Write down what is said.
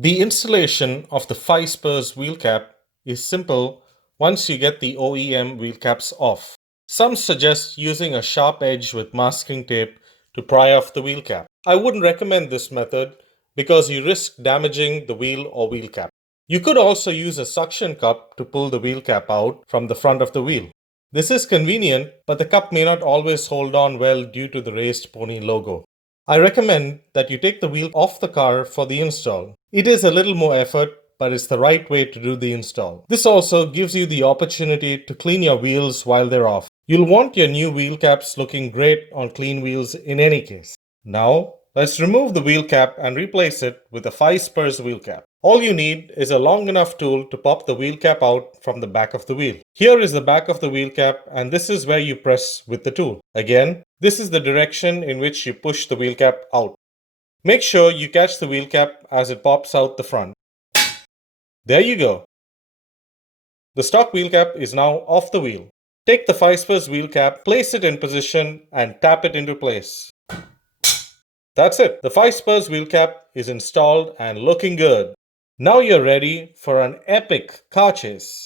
The installation of the 5 SPURS wheel cap is simple once you get the OEM wheel caps off. Some suggest using a sharp edge with masking tape to pry off the wheel cap. I wouldn't recommend this method because you risk damaging the wheel or wheel cap. You could also use a suction cup to pull the wheel cap out from the front of the wheel. This is convenient, but the cup may not always hold on well due to the raised pony logo. I recommend that you take the wheel off the car for the install. It is a little more effort, but it's the right way to do the install. This also gives you the opportunity to clean your wheels while they're off. You'll want your new wheel caps looking great on clean wheels in any case. Now, let's remove the wheel cap and replace it with a 5 SPURS wheel cap. All you need is a long enough tool to pop the wheel cap out from the back of the wheel. Here is the back of the wheel cap, and this is where you press with the tool. Again, this is the direction in which you push the wheel cap out. Make sure you catch the wheel cap as it pops out the front. There you go. The stock wheel cap is now off the wheel. Take the 5 SPURS wheel cap, place it in position, and tap it into place. That's it. The 5 SPURS wheel cap is installed and looking good. Now you're ready for an epic car chase.